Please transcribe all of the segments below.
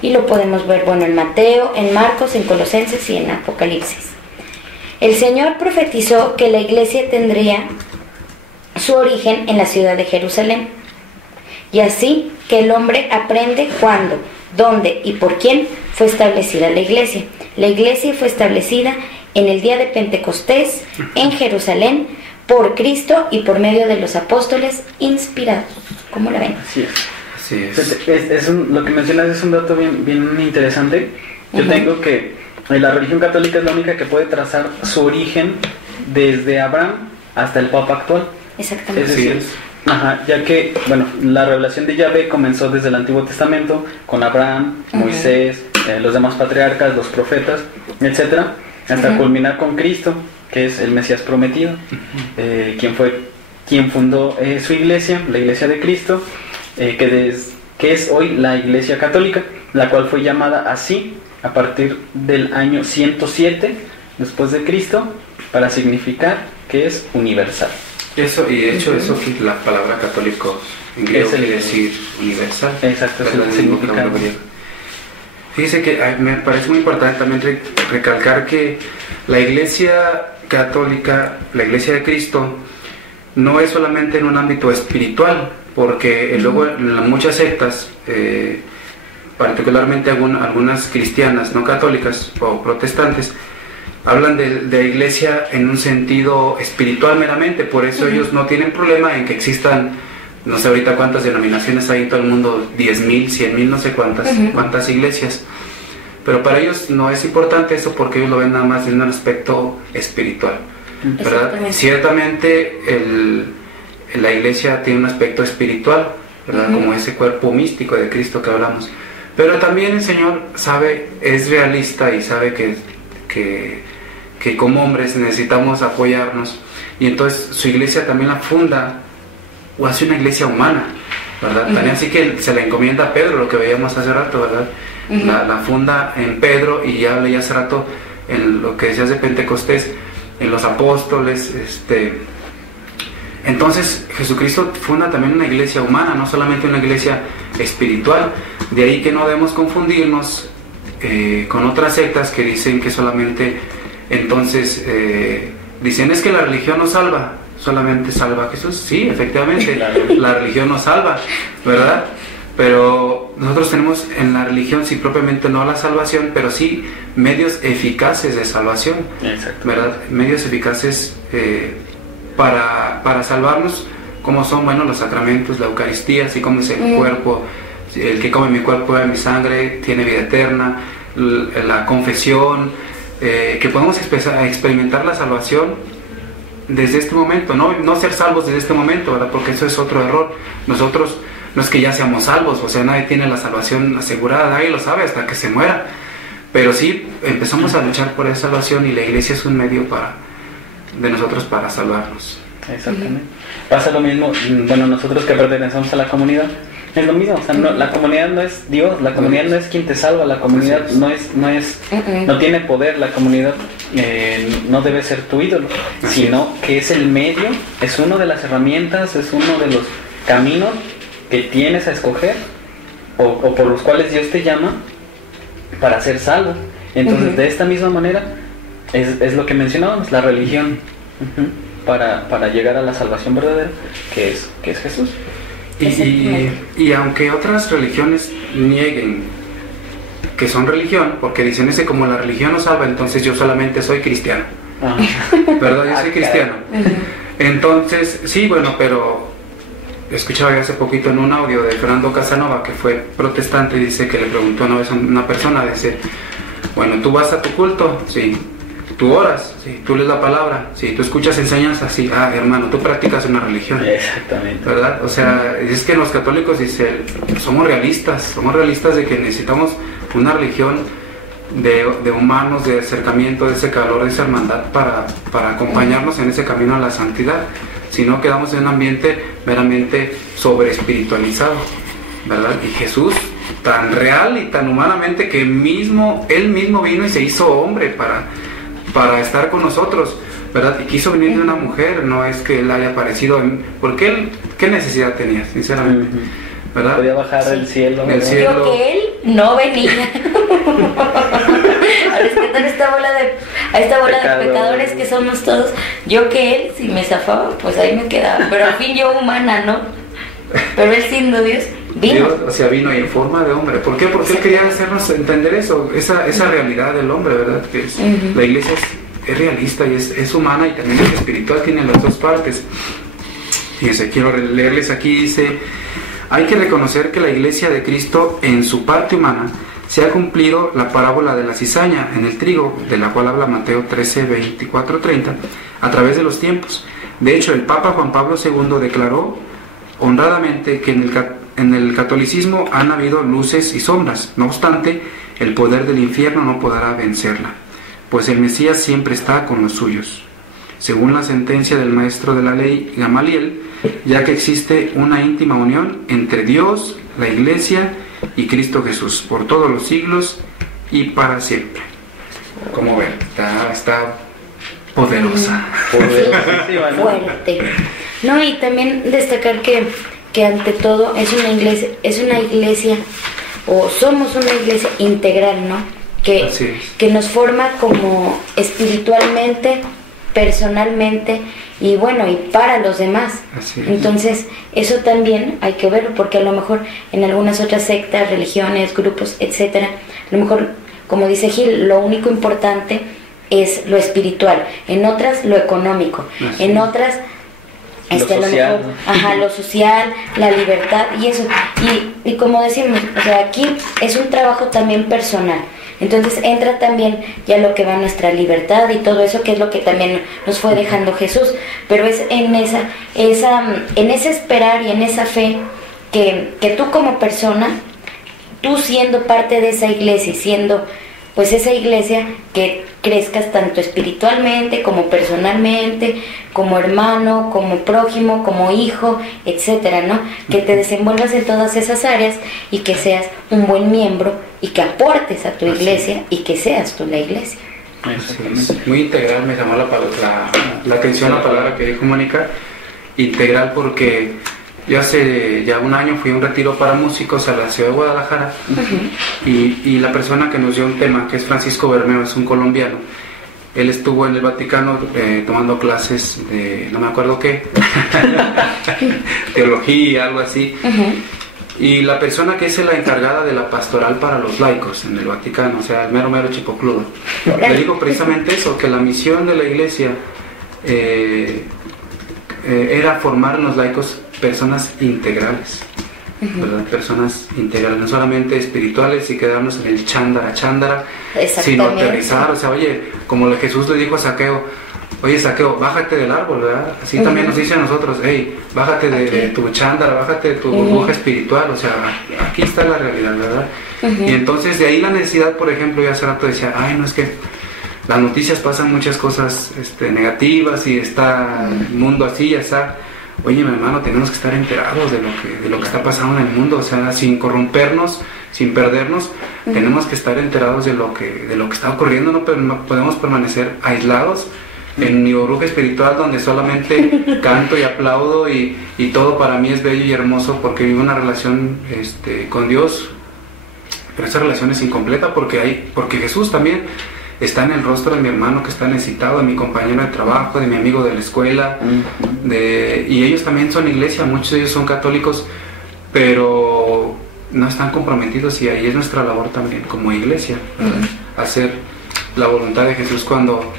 Y lo podemos ver, bueno, en Mateo, en Marcos, en Colosenses y en Apocalipsis. El Señor profetizó que la iglesia tendría su origen en la ciudad de Jerusalén. Y así que el hombre aprende cuándo, dónde y por quién fue establecida la iglesia. La iglesia fue establecida en el día de Pentecostés, en Jerusalén, por Cristo y por medio de los apóstoles inspirados. ¿Cómo la ven? Así es. Así es. Lo que mencionas es un dato bien interesante. Yo tengo que la religión católica es la única que puede trazar su origen desde Abraham hasta el Papa actual. Exactamente. Es decir, ya que, bueno, la revelación de Yahvé comenzó desde el Antiguo Testamento con Abraham, Moisés, los demás patriarcas, los profetas, etcétera, hasta culminar con Cristo, que es el Mesías prometido, quien fundó su iglesia, la iglesia de Cristo, que es hoy la Iglesia Católica, la cual fue llamada así a partir del año 107 después de Cristo, para significar que es universal. Eso, y de hecho eso que la palabra católico en griego quiere decir universal. Exacto, es el significado. Fíjese que me parece muy importante también recalcar que la Iglesia Católica, la Iglesia de Cristo, no es solamente en un ámbito espiritual, porque luego muchas sectas, particularmente algunas cristianas no católicas o protestantes, hablan de iglesia en un sentido espiritual meramente. Por eso ellos no tienen problema en que existan, no sé ahorita cuántas denominaciones hay en todo el mundo, 10,000, 100,000, no sé cuántas iglesias. Pero para ellos no es importante eso, porque ellos lo ven nada más en un aspecto espiritual, ¿verdad? Ciertamente la iglesia tiene un aspecto espiritual, ¿verdad? Como ese cuerpo místico de Cristo que hablamos. Pero también el Señor es realista y sabe que como hombres necesitamos apoyarnos, y entonces su iglesia también la funda o hace una iglesia humana, ¿verdad? También así que se la encomienda a Pedro, lo que veíamos hace rato, ¿verdad? La funda en Pedro, y ya hablé hace rato en lo que decías de Pentecostés, en los apóstoles. Entonces Jesucristo funda también una iglesia humana, no solamente una iglesia espiritual. De ahí que no debemos confundirnos con otras sectas que dicen que solamente, entonces dicen es que la religión nos salva, solamente salva a Jesús. Sí, efectivamente, la religión nos salva, ¿verdad? Pero nosotros tenemos en la religión, sí, propiamente no la salvación, pero sí medios eficaces de salvación, ¿verdad? Medios eficaces para salvarnos, como son, bueno, los sacramentos, la Eucaristía, así como es el cuerpo. El que come mi cuerpo y bebe mi sangre tiene vida eterna. La confesión, que podemos experimentar la salvación desde este momento, no ser salvos desde este momento, ¿verdad? Porque eso es otro error. Nosotros no es que ya seamos salvos, o sea, nadie tiene la salvación asegurada, nadie lo sabe hasta que se muera, pero sí empezamos a luchar por esa salvación, y la iglesia es un medio de nosotros para salvarnos. Exactamente. Pasa lo mismo, bueno, nosotros que pertenecemos a la comunidad, es lo mismo, o sea, la comunidad no es Dios, la comunidad no es quien te salva, la comunidad no tiene poder, la comunidad no debe ser tu ídolo, sino que es el medio, es una de las herramientas, es uno de los caminos que tienes a escoger, o por los cuales Dios te llama para ser salvo. Entonces, de esta misma manera es lo que mencionábamos, la religión, para llegar a la salvación verdadera, que es Jesús. Y aunque otras religiones nieguen que son religión, porque dicen ese, como la religión nos salva, entonces yo solamente soy cristiano, ¿verdad? Yo soy cristiano. Entonces, sí, bueno, pero escuchaba hace poquito en un audio de Fernando Casanova, que fue protestante, y dice que le preguntó una vez a una persona, dice, bueno, ¿tú vas a tu culto? Sí. ¿Tú oras? Sí. ¿Tú lees la palabra? Sí. ¿Tú escuchas enseñanzas? Sí. Ah, hermano, tú practicas una religión. Exactamente. ¿Verdad? O sea, es que los católicos, dice, somos realistas de que necesitamos una religión de humanos, de acercamiento, de ese calor, de esa hermandad para acompañarnos en ese camino a la santidad. Si no, quedamos en un ambiente meramente sobre espiritualizado, ¿verdad? Y Jesús, tan real y tan humanamente, que él mismo vino y se hizo hombre para estar con nosotros, ¿verdad? Y quiso venir de una mujer, no es que él haya aparecido porque él, ¿qué necesidad tenía, sinceramente? ¿Verdad? Podía bajar del cielo. Creo que él no venía a rescatar a esta bola de pecadores que somos todos. Yo que él, si me zafaba, pues ahí me quedaba, pero al fin yo humana, ¿no? Pero él siendo Dios, vino. Dios, o sea, vino en forma de hombre. ¿Por qué? Porque él quería hacernos entender eso, esa realidad del hombre, ¿verdad? Que es, la iglesia es realista y es humana y también es espiritual, tiene las dos partes. Fíjense, quiero leerles aquí, dice: hay que reconocer que la iglesia de Cristo en su parte humana se ha cumplido la parábola de la cizaña en el trigo, de la cual habla Mateo 13, 24, 30, a través de los tiempos. De hecho, el Papa Juan Pablo II declaró honradamente que en el catolicismo han habido luces y sombras. No obstante, el poder del infierno no podrá vencerla, pues el Mesías siempre está con los suyos. Según la sentencia del maestro de la ley Gamaliel, ya que existe una íntima unión entre Dios, la Iglesia y Cristo Jesús, por todos los siglos y para siempre. Como ven, está poderosa. Fuerte. No, y también destacar que ante todo es una iglesia, o somos una iglesia integral, ¿no? Que nos forma como espiritualmente, personalmente y bueno, y para los demás. Entonces, eso también hay que verlo, porque a lo mejor en algunas otras sectas, religiones, grupos, etcétera, a lo mejor, como dice Gil, lo único importante es lo espiritual, en otras lo económico, en otras lo social, a lo mejor, lo social, la libertad y eso. Y como decimos, o sea, aquí es un trabajo también personal. Entonces entra también ya lo que va a nuestra libertad y todo eso, que es lo que también nos fue dejando Jesús. Pero es en ese esperar y en esa fe que tú como persona, tú siendo parte de esa iglesia y siendo pues esa iglesia, que crezcas tanto espiritualmente como personalmente, como hermano, como prójimo, como hijo, etcétera, ¿no? Que te desenvuelvas en todas esas áreas y que seas un buen miembro y que aportes a tu iglesia y que seas tú la iglesia. Muy integral, me llamó la atención la palabra que dijo Mónica, integral, porque yo hace ya un año fui a un retiro para músicos a la ciudad de Guadalajara, y la persona que nos dio un tema, que es Francisco Bermeo, es un colombiano. Él estuvo en el Vaticano tomando clases de, no me acuerdo qué, teología, algo así. Y la persona que es la encargada de la pastoral para los laicos en el Vaticano, o sea, el mero chipocludo, le digo precisamente eso, que la misión de la iglesia era formar en los laicos personas integrales, ¿verdad? Personas integrales, no solamente espirituales y quedarnos en el chándara, sino aterrizar. O sea, oye, como Jesús le dijo a Zaqueo: oye, Zaqueo, bájate del árbol, ¿verdad? Así también nos dice a nosotros: hey, bájate de tu chándara, bájate de tu burbuja espiritual. O sea, aquí está la realidad, ¿verdad? Y entonces de ahí la necesidad, por ejemplo, yo hace rato decía: ay, no, es que las noticias pasan muchas cosas negativas y está el mundo así, ya está. Oye, mi hermano, tenemos que estar enterados de lo que está pasando en el mundo, o sea, sin corrompernos, sin perdernos, tenemos que estar enterados de lo que está ocurriendo. No podemos permanecer aislados en mi burbuja espiritual, donde solamente canto y aplaudo y todo para mí es bello y hermoso porque vivo una relación con Dios, pero esa relación es incompleta porque Jesús también está en el rostro de mi hermano que está necesitado, de mi compañero de trabajo, de mi amigo de la escuela, y ellos también son iglesia, muchos de ellos son católicos, pero no están comprometidos, y ahí es nuestra labor también como iglesia, hacer la voluntad de Jesús cuando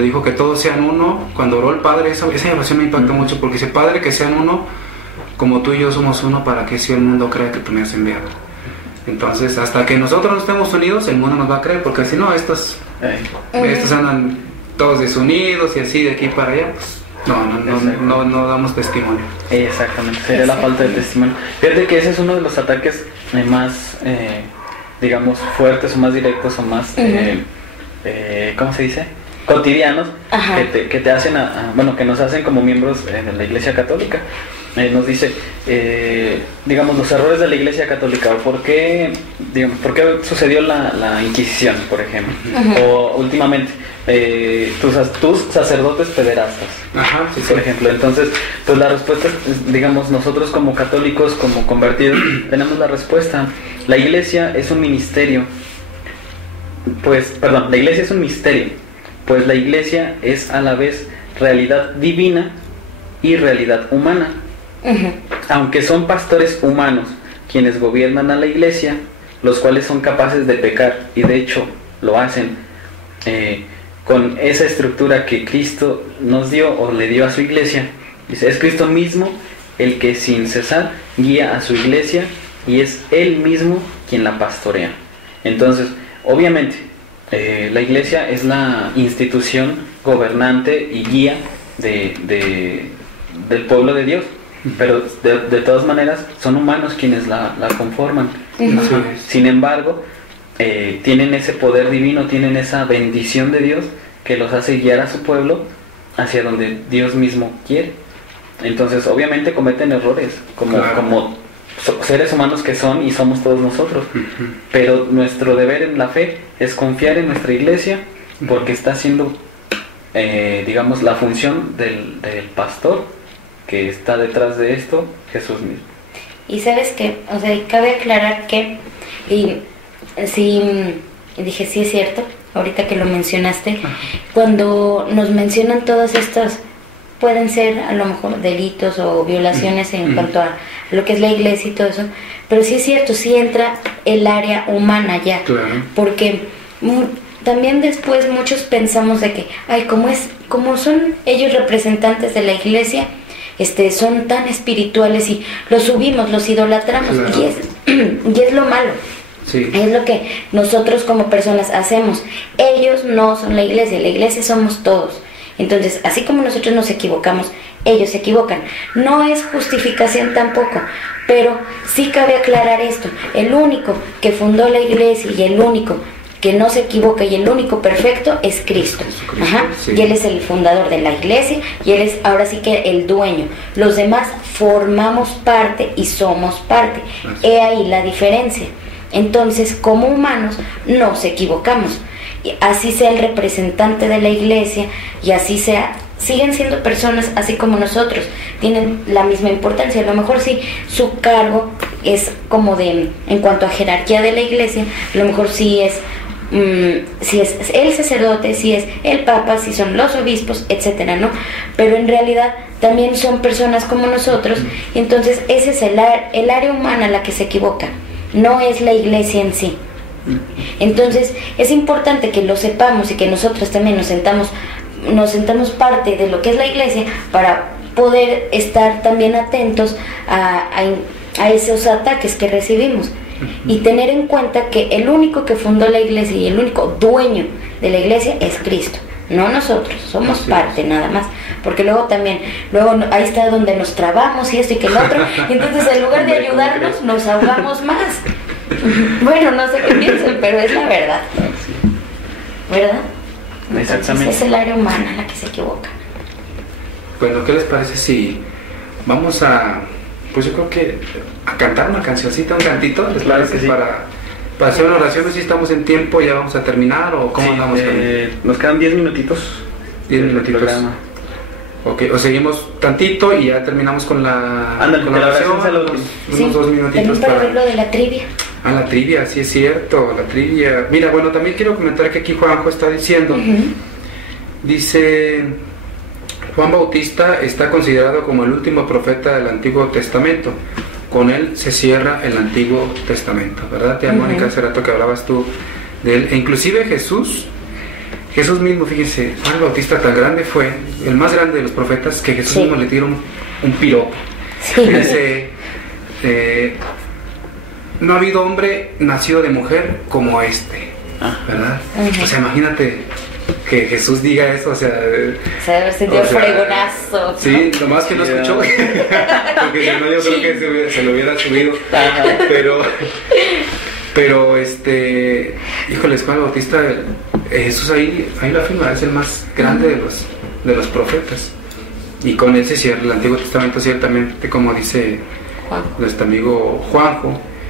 dijo que todos sean uno, cuando oró el Padre. Esa oración me impactó mucho, porque dice: Padre, que sean uno como tú y yo somos uno, para que si el mundo crea que tú me has enviado. Entonces, hasta que nosotros no estemos unidos, el mundo nos va a creer, porque si no, estos andan todos desunidos y así de aquí para allá, pues no damos testimonio. Exactamente, sería la falta de testimonio. Fíjate que ese es uno de los ataques más, digamos, fuertes o más directos o más, ¿cómo se dice? Cotidianos, que te hacen, bueno, que nos hacen como miembros de la Iglesia Católica. nos dice, digamos, los errores de la Iglesia Católica, o por qué sucedió la Inquisición, por ejemplo, o últimamente tus sacerdotes pederastas, por ejemplo. Entonces, pues la respuesta, digamos, nosotros como católicos, como convertidos, tenemos la respuesta. La Iglesia es un ministerio, la Iglesia es un misterio, pues la Iglesia es a la vez realidad divina y realidad humana. Aunque son pastores humanos quienes gobiernan a la Iglesia, los cuales son capaces de pecar, y de hecho lo hacen con esa estructura que Cristo nos dio o le dio a su Iglesia. Dice, es Cristo mismo el que sin cesar guía a su Iglesia, y es Él mismo quien la pastorea. Entonces, obviamente, la Iglesia es la institución gobernante y guía del pueblo de Dios, pero de todas maneras son humanos quienes la conforman. Sin embargo, tienen ese poder divino, tienen esa bendición de Dios que los hace guiar a su pueblo hacia donde Dios mismo quiere. Entonces, obviamente cometen errores como seres humanos que son y somos todos nosotros, pero nuestro deber en la fe es confiar en nuestra Iglesia, porque está haciendo digamos, la función del pastor que está detrás de esto, Jesús mismo. Y sabes que, o sea, cabe aclarar que, y dije, sí es cierto, ahorita que lo mencionaste, cuando nos mencionan todas estas, pueden ser a lo mejor delitos o violaciones en cuanto a lo que es la Iglesia y todo eso, pero sí es cierto, sí entra el área humana ya, porque también después muchos pensamos de que, como son ellos representantes de la Iglesia, son tan espirituales y los subimos, los idolatramos, y es lo malo. Es lo que nosotros como personas hacemos. Ellos no son la Iglesia somos todos. Entonces, así como nosotros nos equivocamos, ellos se equivocan. No es justificación tampoco, pero sí cabe aclarar esto. El único que fundó la Iglesia y el único que no se equivoca y el único perfecto es Cristo. Y Él es el fundador de la Iglesia y Él es ahora sí que el dueño. Los demás formamos parte y somos parte. He ahí la diferencia. Entonces, como humanos, nos equivocamos. Y así sea el representante de la Iglesia y así sea, siguen siendo personas así como nosotros, tienen la misma importancia. A lo mejor sí su cargo es como en cuanto a jerarquía de la Iglesia, a lo mejor sí es el sacerdote, si es el papa, si son los obispos, etcétera, ¿no? Pero en realidad también son personas como nosotros, y entonces ese es el área humana la que se equivoca, no es la Iglesia en sí. Entonces es importante que lo sepamos y que nosotros también nos sentamos parte de lo que es la Iglesia para poder estar también atentos a esos ataques que recibimos y tener en cuenta que el único que fundó la Iglesia y el único dueño de la Iglesia es Cristo, no nosotros, somos parte nada más, porque luego ahí está donde nos trabamos y esto y que el otro, y entonces en lugar de ayudarnos nos ahogamos más. Bueno, no sé qué piensan, pero es la verdad, ¿verdad? Exactamente. Es el área humana la que se equivoca. Bueno, ¿qué les parece si vamos pues yo creo que a cantar una cancioncita, un cantito? ¿Les parece? Sí. Para hacer una oración, si estamos en tiempo, ya vamos a terminar, o cómo andamos. Nos quedan 10 minutitos. 10 minutitos. Ok, o seguimos tantito y ya terminamos con la oración. Unos 2 minutitos para ver lo de la trivia. La trivia, sí es cierto, la trivia. Mira, bueno, también quiero comentar que aquí Juanjo está diciendo, dice, Juan Bautista está considerado como el último profeta del Antiguo Testamento. Con él se cierra el Antiguo Testamento, ¿verdad, tía Mónica? Hace rato que hablabas tú de él. E inclusive Jesús mismo, fíjense, Juan Bautista tan grande fue, el más grande de los profetas, que Jesús mismo le tiró un piropo. Dice, no ha habido hombre nacido de mujer como este, ¿verdad? O sea, imagínate que Jesús diga eso, o sea... Se debe sentir fregonazo, ¿no? Sí, nomás que no escuchó, porque si no yo creo que se lo hubiera subido. Pero híjoles, Juan Bautista, Jesús ahí lo afirma, es el más grande de los profetas. y con él se cierra el Antiguo Testamento, ciertamente, como dice Juan. nuestro amigo Juanjo,